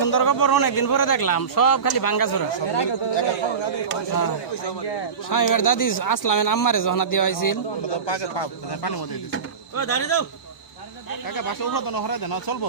সুন্দর খবর অনেকদিন পরে দেখলাম, সব খালি ভাঙ্গা চোরা। এবার দাদি আসলাম আম্মারে যখন দেওয়া হয়েছিল চলবো